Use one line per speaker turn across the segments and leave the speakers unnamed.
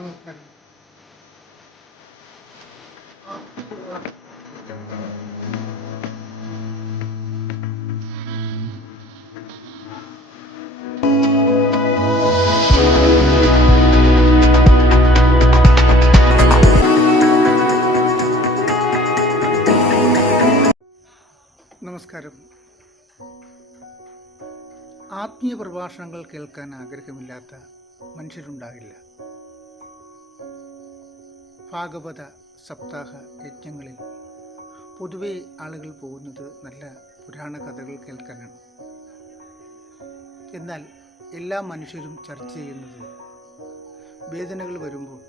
നമസ്കാരം നമസ്കാരം. ആത്മീയ പ്രഭാഷണങ്ങൾ കേൾക്കാൻ ആഗ്രഹമില്ലാത്ത മനുഷ്യരുണ്ടാകില്ല. ഭാഗവത സപ്താഹ യജ്ഞങ്ങളിൽ പൊതുവേ ആളുകൾ പോകുന്നത് നല്ല പുരാണ കഥകൾ കേൾക്കാനാണ്. എന്നാൽ എല്ലാ മനുഷ്യരും ചർച്ച ചെയ്യുന്നത് വേദനകൾ വരുമ്പോൾ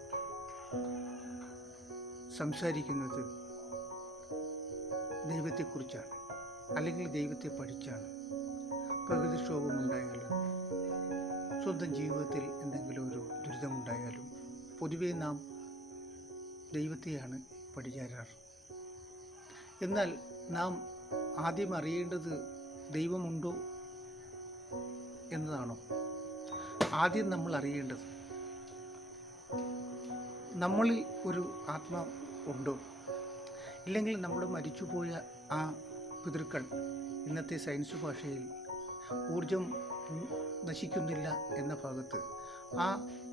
സംസാരിക്കുന്നത് ദൈവത്തെക്കുറിച്ചാണ് അല്ലെങ്കിൽ ദൈവത്തെ പഠിച്ചാണ്. പ്രകൃതിക്ഷോഭമുണ്ടായാലും സ്വന്തം ജീവിതത്തിൽ എന്തെങ്കിലും ഒരു ദുരിതമുണ്ടായാലും പൊതുവേ നാം ദൈവത്തെയാണ് പഠിച്ചാരാറ് എന്നാൽ നാം ആദ്യം അറിയേണ്ടത് ദൈവമുണ്ടോ എന്നതാണോ? ആദ്യം നമ്മൾ അറിയേണ്ടത് നമ്മളിൽ ഒരു ആത്മ ഉണ്ടോ? ഇല്ലെങ്കിൽ നമ്മൾ മരിച്ചുപോയ ആ പിതൃക്കൾ ഇന്നത്തെ സയൻസ് ഭാഷയിൽ ഊർജം നശിക്കുന്നില്ല എന്ന ഭാഗത്ത് ആ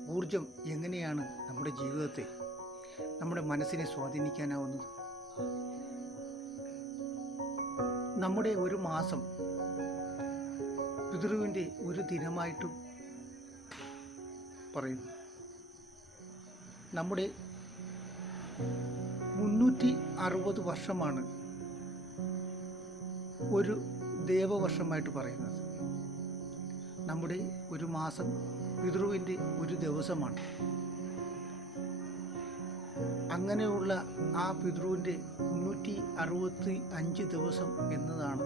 ഊർജം എങ്ങനെയാണ് നമ്മുടെ ജീവിതത്തെ നമ്മുടെ മനസ്സിനെ സ്വാധീനിക്കാനാവുന്നത്. നമ്മുടെ ഒരു മാസം പിതൃവിന്റെ ഒരു ദിനമായിട്ടും പറയുന്നു. നമ്മുടെ മുന്നൂറ്റി അറുപത് വർഷമാണ് ഒരു ദേവവർഷമായിട്ട് പറയുന്നത്. നമ്മുടെ ഒരു മാസം പിതൃവിന്റെ ഒരു ദിവസമാണ്. അങ്ങനെയുള്ള ആ പിതൃവിന്റെ മുന്നൂറ്റി അറുപത്തി അഞ്ച് ദിവസം എന്നതാണ്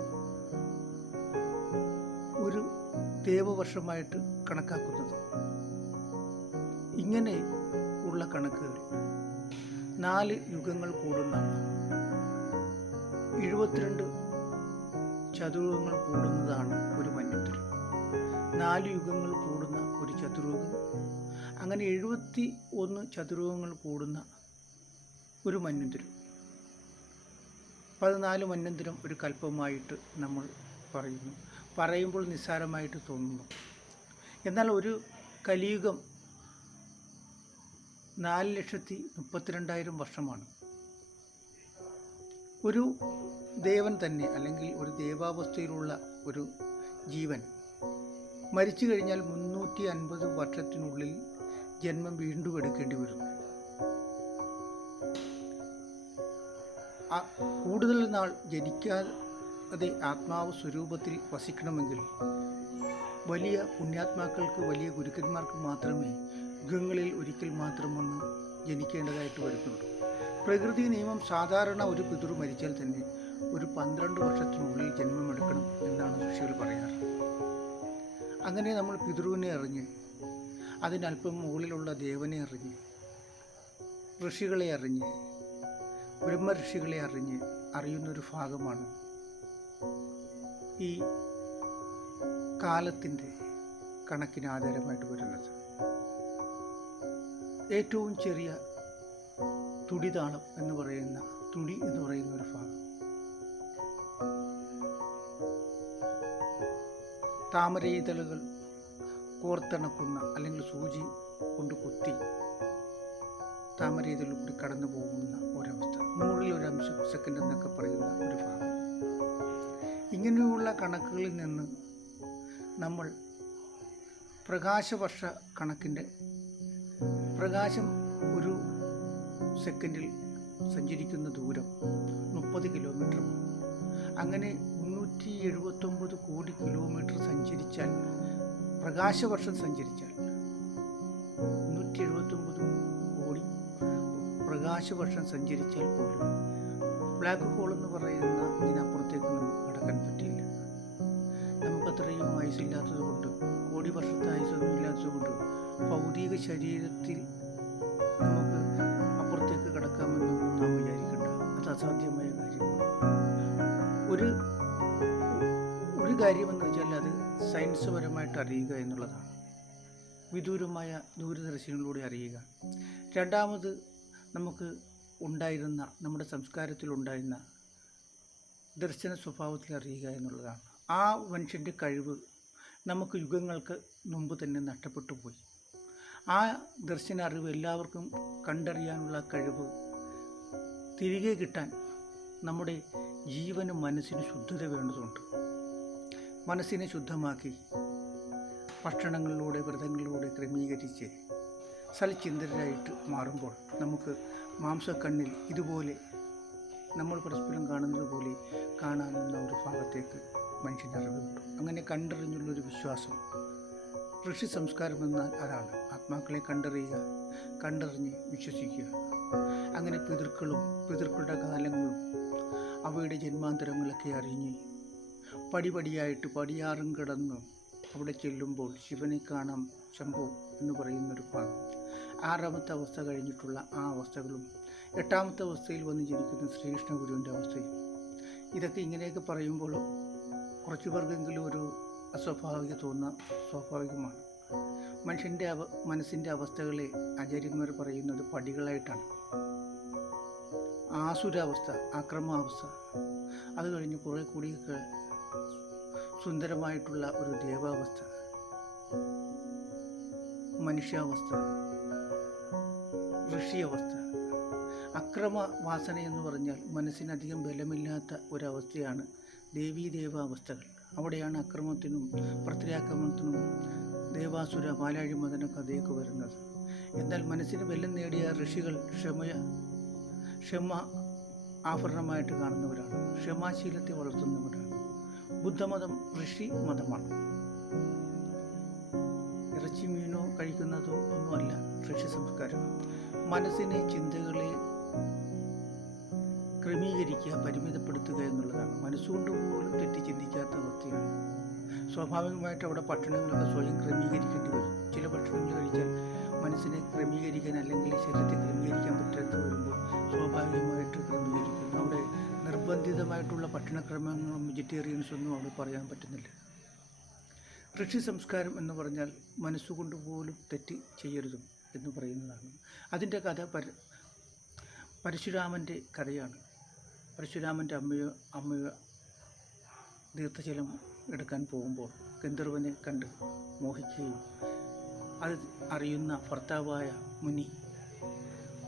ഒരു ദേവവർഷമായിട്ട് കണക്കാക്കുന്നത്. ഇങ്ങനെ ഉള്ള കണക്കുകൾ. നാല് യുഗങ്ങൾ കൂടുന്ന എഴുപത്തിരണ്ട് ചതുർയുഗങ്ങൾ കൂടുന്നതാണ് ഒരു മന്യത്തുരം നാല് യുഗങ്ങൾ കൂടുന്ന ഒരു ചതുർയുഗം. അങ്ങനെ എഴുപത്തി ഒന്ന് ചതുർയുഗങ്ങൾ കൂടുന്ന ഒരു മന്യന്തുരം പതിനാല് മന്യന്തിരം ഒരു കല്പമായിട്ട് നമ്മൾ പറയുന്നു. പറയുമ്പോൾ നിസ്സാരമായിട്ട് തോന്നുന്നു. എന്നാൽ ഒരു കലിയുഗം നാല് ലക്ഷത്തി മുപ്പത്തിരണ്ടായിരം വർഷമാണ്. ഒരു ദേവൻ തന്നെ അല്ലെങ്കിൽ ഒരു ദേവാവസ്ഥയിലുള്ള ഒരു ജീവൻ മരിച്ചു കഴിഞ്ഞാൽ മുന്നൂറ്റി അൻപത് വർഷത്തിനുള്ളിൽ ജന്മം വീണ്ടും എടുക്കേണ്ടി വരുന്നു കൂടുതൽ നാൾ ജനിക്കാതെ ആത്മാവ് സ്വരൂപത്തിൽ വസിക്കണമെങ്കിൽ വലിയ പുണ്യാത്മാക്കൾക്ക് വലിയ ഗുരുക്കന്മാർക്ക് മാത്രമേ യുഗങ്ങളിൽ ഒരിക്കൽ മാത്രം വന്ന് ജനിക്കേണ്ടതായിട്ട് വരുന്നുള്ളൂ. പ്രകൃതി നിയമം സാധാരണ ഒരു പിതൃ മരിച്ചാൽ തന്നെ ഒരു പന്ത്രണ്ട് വർഷത്തിനുള്ളിൽ ജന്മമെടുക്കണം എന്നാണ് ഋഷികൾ പറയാറ്. അങ്ങനെ നമ്മൾ പിതൃവിനെ അറിഞ്ഞ് അതിനല്പം മുകളിലുള്ള ദേവനെ അറിഞ്ഞ് ഋഷികളെ അറിഞ്ഞ് ബ്രഹ്മഋഷികളെ അറിഞ്ഞ് അറിയുന്നൊരു ഭാഗമാണ് ഈ കാലത്തിന്റെ കണക്കിന് ആധാരമായിട്ട് വരുന്നത്. ഏറ്റവും ചെറിയ തുടിതാളം എന്ന് പറയുന്ന തുടി എന്ന് പറയുന്ന ഒരു ഭാഗം. താമരയിതളുകൾ കോർത്തിണക്കുന്ന അല്ലെങ്കിൽ സൂചി കൊണ്ട് കുത്തി താമരയിതളിൽ കൂടി കടന്നു പോകുന്ന ഒരവസ്ഥ. നൂറിൽ ഒരു അംശം സെക്കൻഡ് എന്നൊക്കെ പറയുന്ന ഒരു ഭാഗം. ഇങ്ങനെയുള്ള കണക്കുകളിൽ നിന്ന് നമ്മൾ പ്രകാശവർഷ കണക്കിന്റെ പ്രകാശം ഒരു സെക്കൻഡിൽ സഞ്ചരിക്കുന്ന ദൂരം മുപ്പത് കിലോമീറ്റർ അങ്ങനെ മുന്നൂറ്റി എഴുപത്തൊമ്പത് കോടി കിലോമീറ്റർ സഞ്ചരിച്ചാൽ പ്രകാശവർഷം സഞ്ചരിച്ചാൽ മുന്നൂറ്റി എഴുപത്തൊമ്പത് പ്രകാശവർഷം സഞ്ചരിച്ചാൽ പോലും ബ്ലാക്ക് ഹോൾ എന്ന് പറയുന്ന ഇതിനപ്പുറത്തേക്ക് നമുക്ക് കടക്കാൻ പറ്റില്ല. നമുക്കത്രയും ആയുസില്ലാത്തത് കൊണ്ട് കോടി വർഷത്തെ ആയുസൊന്നും ഇല്ലാത്തത് കൊണ്ട് ഭൗതിക ശരീരത്തിൽ നമുക്ക് അപ്പുറത്തേക്ക് കിടക്കാമെന്നൊന്നും നാം വിചാരിക്കണ്ട. അത് അസാധ്യമായ കാര്യമാണ്. ഒരു ഒരു കാര്യമെന്ന് വെച്ചാൽ അത് സയൻസ് പരമായിട്ട് അറിയുക എന്നുള്ളതാണ്. വിദൂരമായ ദൂരദർശനങ്ങളിലൂടെ അറിയുക. രണ്ടാമത് നമുക്ക് ഉണ്ടായിരുന്ന നമ്മുടെ സംസ്കാരത്തിലുണ്ടായിരുന്ന ദർശന സ്വഭാവത്തിൽ അറിയുക എന്നുള്ളതാണ്. ആ മനുഷ്യന്റെ കഴിവ് നമുക്ക് യുഗങ്ങൾക്ക് മുമ്പ് തന്നെ നഷ്ടപ്പെട്ടു പോയി. ആ ദർശന അറിവ് എല്ലാവർക്കും കണ്ടറിയാനുള്ള കഴിവ് തിരികെ കിട്ടാൻ നമ്മുടെ ജീവനും മനസ്സിന് ശുദ്ധത വേണ്ടതുണ്ട്. മനസ്സിനെ ശുദ്ധമാക്കി ഭക്ഷണങ്ങളിലൂടെ വ്രതങ്ങളിലൂടെ ക്രമീകരിച്ച് സൽചിന്തരായിട്ട് മാറുമ്പോൾ നമുക്ക് മാംസക്കണ്ണിൽ ഇതുപോലെ നമ്മൾ പരസ്പരം കാണുന്നത് പോലെ കാണാനുള്ള ഒരു ഭാഗത്തേക്ക് മനുഷ്യന് അറിവ് കിട്ടും അങ്ങനെ കണ്ടറിഞ്ഞുള്ളൊരു വിശ്വാസം ഋഷി സംസ്കാരം എന്നാൽ അതാണ്. ആത്മാക്കളെ കണ്ടറിയുക കണ്ടറിഞ്ഞ് വിശ്വസിക്കുക. അങ്ങനെ പിതൃക്കളും പിതൃക്കളുടെ കാലങ്ങളും അവയുടെ ജന്മാന്തരങ്ങളൊക്കെ അറിഞ്ഞ് പടിപടിയായിട്ട് പടിയാറും കിടന്ന് അവിടെ ചെല്ലുമ്പോൾ ശിവനെ കാണാം ശംഭു എന്ന് പറയുന്നൊരു ഭാഗം. ആറാമത്തെ അവസ്ഥ കഴിഞ്ഞിട്ടുള്ള ആ അവസ്ഥകളും എട്ടാമത്തെ അവസ്ഥയിൽ വന്ന് ജനിക്കുന്ന ശ്രീകൃഷ്ണ ഗുരുവിന്റെ അവസ്ഥയും. ഇതൊക്കെ ഇങ്ങനെയൊക്കെ പറയുമ്പോൾ കുറച്ചു പേർക്കെങ്കിലും ഒരു അസ്വാഭാവിക തോന്നുന്ന സ്വാഭാവികമാണ്. മനുഷ്യന്റെ അവ മനസ്സിന്റെ അവസ്ഥകളെ ആചാര്യന്മാർ പറയുന്നത് പടികളായിട്ടാണ്. ആസുരാവസ്ഥ ആക്രമാവസ്ഥ അത് കഴിഞ്ഞ് കുറേ കൂടിയൊക്കെ സുന്ദരമായിട്ടുള്ള ഒരു ദേവാവസ്ഥ. മനുഷ്യാവസ്ഥ. ഋഷിയവസ്ഥ അക്രമ വാസന എന്ന് പറഞ്ഞാൽ മനസ്സിനധികം ബലമില്ലാത്ത ഒരവസ്ഥയാണ് ദേവീദേവാവസ്ഥകൾ അവിടെയാണ് അക്രമത്തിനും പ്രത്യാക്രമണത്തിനും ദേവാസുര പാലാഴിമതന കഥയൊക്കെ വരുന്നത്. എന്നാൽ മനസ്സിന് ബലം നേടിയ ഋഷികൾ ക്ഷമ ക്ഷമ ആഭരണമായിട്ട് കാണുന്നവരാണ്. ക്ഷമാശീലത്തെ വളർത്തുന്നവരാണ്. ബുദ്ധമതം ഋഷി മതമാണ്. ഇറച്ചി മീനോ കഴിക്കുന്നതോ ഒന്നുമല്ല ഋഷി സംസ്കാരം. മനസ്സിനെ ചിന്തകളെ ക്രമീകരിക്കുക പരിമിതപ്പെടുത്തുക എന്നുള്ളതാണ്. മനസ്സുകൊണ്ട് പോലും തെറ്റി ചിന്തിക്കാത്ത അവസ്ഥയാണ്. സ്വാഭാവികമായിട്ട് അവിടെ ഭക്ഷണങ്ങളൊക്കെ സ്വയം ക്രമീകരിക്കേണ്ടി വരും. ചില ഭക്ഷണങ്ങൾ കഴിച്ചാൽ മനസ്സിനെ ക്രമീകരിക്കാൻ അല്ലെങ്കിൽ ശരീരത്തെ ക്രമീകരിക്കാൻ പറ്റാത്ത വരുമ്പോൾ സ്വാഭാവികമായിട്ട് ക്രമീകരിക്കുന്നു അവിടെ നിർബന്ധിതമായിട്ടുള്ള ഭക്ഷണക്രമങ്ങളും വെജിറ്റേറിയൻസ് ഒന്നും അവിടെ പറയാൻ പറ്റുന്നില്ല. കൃഷി സംസ്കാരം എന്ന് പറഞ്ഞാൽ മനസ്സുകൊണ്ട് പോലും തെറ്റ് ചെയ്യരുതും. എന്ന് പറയുന്നതാണ്. അതിന്റെ കഥ പര പരശുരാമന്റെ കഥയാണ്. പരശുരാമന്റെ അമ്മയോ അമ്മയോ തീർത്ഥജലം എടുക്കാൻ പോകുമ്പോൾ ഗന്ധർവനെ കണ്ട് മോഹിക്കുകയും അത് അറിയുന്ന ഭർത്താവായ മുനി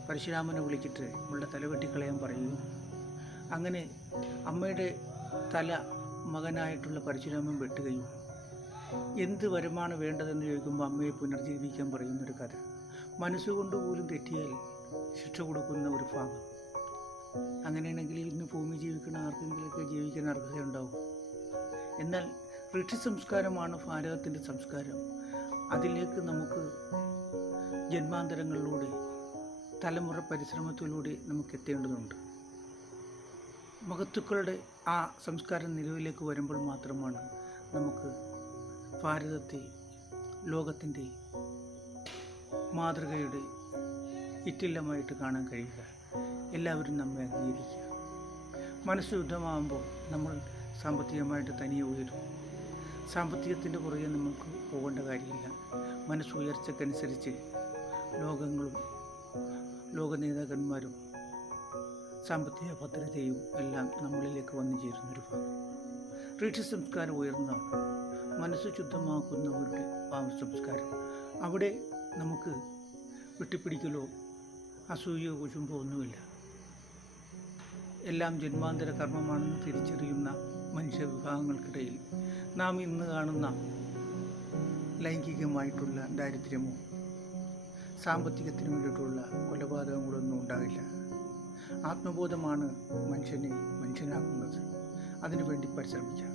പരശുരാമനെ വിളിച്ചിട്ട് ഉള്ള തല വെട്ടിക്കളയാൻ പറയുകയും അങ്ങനെ അമ്മയുടെ തല മകനായിട്ടുള്ള പരശുരാമൻ വെട്ടുകയും എന്ത് വരുമാണ് വേണ്ടതെന്ന് ചോദിക്കുമ്പോൾ അമ്മയെ പുനർജീവിക്കാൻ പറയുന്നൊരു കഥ. മനസ്സുകൊണ്ട് പോലും തെറ്റിയാൽ ശിക്ഷ കൊടുക്കുന്ന ഒരു ഭാഗം. അങ്ങനെയാണെങ്കിൽ ഇന്ന് ഭൂമി ജീവിക്കുന്ന ആർക്കെങ്കിലുമൊക്കെ ജീവിക്കാൻ അർഹതയുണ്ടാവും. എന്നാൽ ഋഷി സംസ്കാരമാണ് ഭാരതത്തിന്റെ സംസ്കാരം. അതിലേക്ക് നമുക്ക് ജന്മാന്തരങ്ങളിലൂടെ തലമുറ പരിശ്രമത്തിലൂടെ നമുക്ക് എത്തേണ്ടതുണ്ട്. മഹത്തുക്കളുടെ ആ സംസ്കാരം നിലവിലേക്ക് വരുമ്പോൾ മാത്രമാണ് നമുക്ക് ഭാരതത്തെ ലോകത്തിന്റെ മാതൃകയുടെ ഇറ്റില്ലമായിട്ട് കാണാൻ കഴിയുക എല്ലാവരും നമ്മെ അംഗീകരിക്കുക. മനസ്സ് യുദ്ധമാകുമ്പോൾ നമ്മൾ സാമ്പത്തികമായിട്ട് തനിയെ ഉയരും. സാമ്പത്തികത്തിന്റെ പുറകെ നമുക്ക് പോകേണ്ട കാര്യമില്ല. മനസ്സ് ഉയർച്ചക്കനുസരിച്ച് ലോകങ്ങളും ലോക നേതാക്കന്മാരും സാമ്പത്തിക ഭദ്രതയും എല്ലാം നമ്മളിലേക്ക് വന്നു ചേരുന്നൊരു ഭാഗം. ഋഷി സംസ്കാരം ഉയർന്ന മനസ്സ് ശുദ്ധമാക്കുന്നവരുടെ ആ സംസ്കാരം. അവിടെ നമുക്ക് വെട്ടിപ്പിടിക്കലോ അസൂയോ കുശുമ്പോ ഒന്നുമില്ല. എല്ലാം ജന്മാന്തര കർമ്മമാണെന്ന് തിരിച്ചറിയുന്ന മനുഷ്യവിഭാഗങ്ങൾക്കിടയിൽ നാം ഇന്ന് കാണുന്ന ലൈംഗികമായിട്ടുള്ള ദാരിദ്ര്യമോ സാമ്പത്തികത്തിന് വേണ്ടിയിട്ടുള്ള കൊലപാതകങ്ങളൊന്നും ഉണ്ടാകില്ല ആത്മബോധമാണ് മനുഷ്യനെ മനുഷ്യനാക്കുന്നത്. അതിനുവേണ്ടി പരിശ്രമിക്കാം